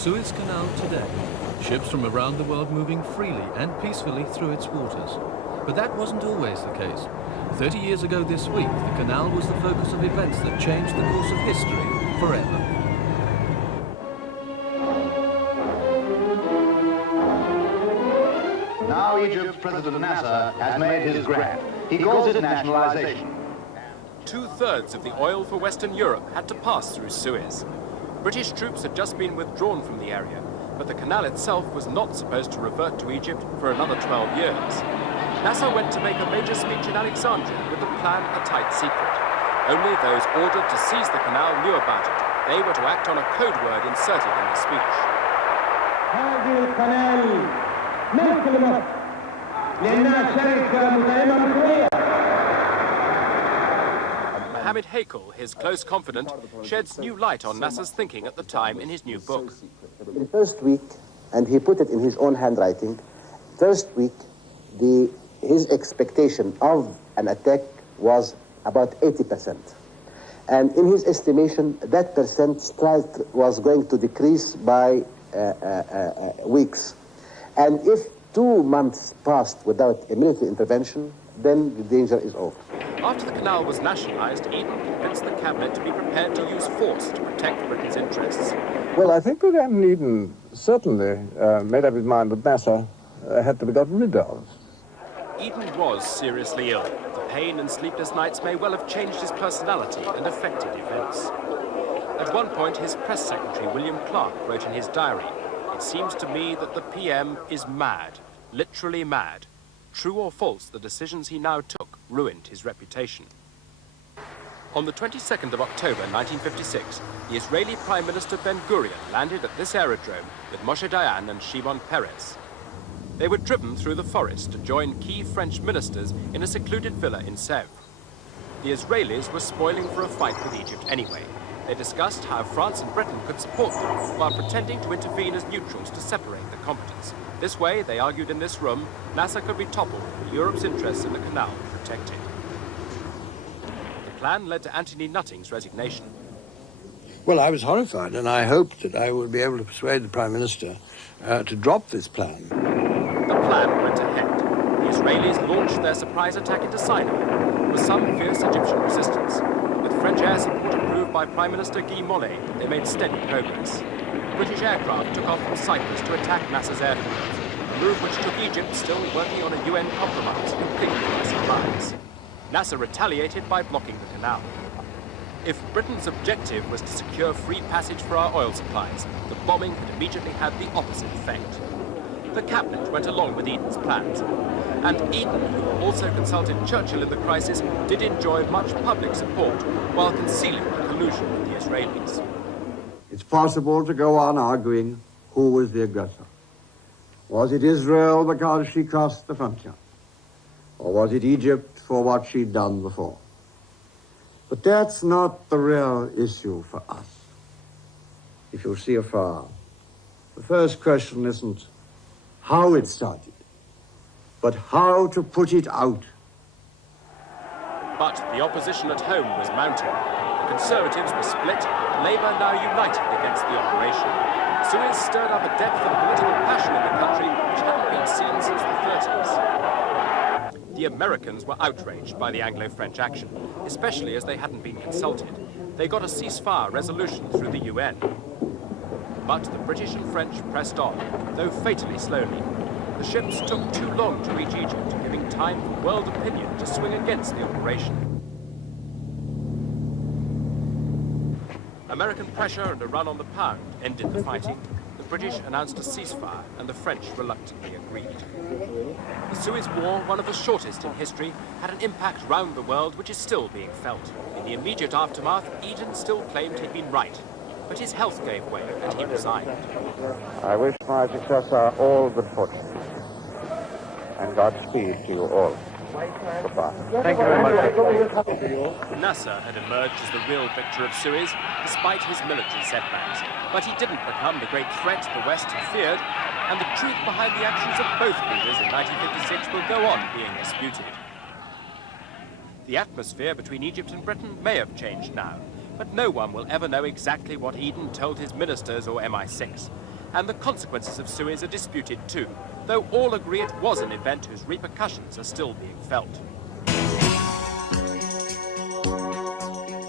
Suez Canal today. Ships from around the world moving freely and peacefully through its waters. But that wasn't always the case. 30 years ago this week, the canal was the focus of events that changed the course of history forever. Now Egypt's President Nasser has made his grant. He calls it nationalization. 2/3 of the oil for Western Europe had to pass through Suez. British troops had just been withdrawn from the area, but the canal itself was not supposed to revert to Egypt for another 12 years. Nasser went to make a major speech in Alexandria with the plan a tight secret. Only those ordered to seize the canal knew about it. They were to act on a code word inserted in the speech. هذه القناة ملك لمصر لأنها شركة مدعمة مصرية. Mohammed Hakel, his close confidant, sheds new light on Nasser's thinking at the time in his new book. In the first week, and he put it in his own handwriting, first week, his expectation of an attack was about 80%. And in his estimation, that percent strike was going to decrease by weeks. And if 2 months passed without a military intervention, then the danger is over. After the canal was nationalized, Eden convinced the cabinet to be prepared to use force to protect Britain's interests. Well, I think that Eden certainly made up his mind that Nasser had to be got rid of. Eden was seriously ill. The pain and sleepless nights may well have changed his personality and affected events. At one point, his press secretary, William Clark, wrote in his diary, "It seems to me that the PM is mad, literally mad. True or false, the decisions he now took ruined his reputation." On the 22nd of October 1956, the Israeli Prime Minister Ben-Gurion landed at this aerodrome with Moshe Dayan and Shimon Peres. They were driven through the forest to join key French ministers in a secluded villa in Sèvres. The Israelis were spoiling for a fight with Egypt anyway. They discussed how France and Britain could support them while pretending to intervene as neutrals to separate the combatants. This way, they argued in this room, Nasser could be toppled and Europe's interests in the canal protected. The plan led to Anthony Nutting's resignation. Well, I was horrified, and I hoped that I would be able to persuade the Prime Minister to drop this plan. The plan went ahead. The Israelis launched their surprise attack into Sinai. There was some fierce Egyptian resistance. With French air support approved by Prime Minister Guy Mollet, they made steady progress. British aircraft took off from Cyprus to attack Nasser's airfield, a move which took Egypt, still working on a UN compromise, completely by surprise. Nasser retaliated by blocking the canal. If Britain's objective was to secure free passage for our oil supplies, the bombing had immediately had the opposite effect. The cabinet went along with Eden's plans, and Eden, who also consulted Churchill in the crisis, did enjoy much public support while concealing the collusion with the Israelis. It's possible to go on arguing who was the aggressor. Was it Israel because she crossed the frontier? Or was it Egypt for what she'd done before? But that's not the real issue for us. If you see afar, the first question isn't how it started, but how to put it out. But the opposition at home was mounting. The Conservatives were split, Labour now united against the operation. Suez stirred up a depth of political passion in the country which hadn't been seen since the 30s. The Americans were outraged by the Anglo-French action, especially as they hadn't been consulted. They got a ceasefire resolution through the UN. But the British and French pressed on, though fatally slowly. The ships took too long to reach Egypt, giving time for world opinion to swing against the operation. American pressure and a run on the pound ended the fighting. The British announced a ceasefire, and the French reluctantly agreed. The Suez War, one of the shortest in history, had an impact round the world which is still being felt. In the immediate aftermath, Eden still claimed he'd been right, but his health gave way and he resigned. I wish my successor all good fortune, and Godspeed to you all. Goodbye. Thank you very much. Nasser had emerged as the real victor of Suez, despite his military setbacks. But he didn't become the great threat the West had feared, and the truth behind the actions of both leaders in 1956 will go on being disputed. The atmosphere between Egypt and Britain may have changed now, but no one will ever know exactly what Eden told his ministers or MI6. and the consequences of Suez are disputed too, though all agree it was an event whose repercussions are still being felt.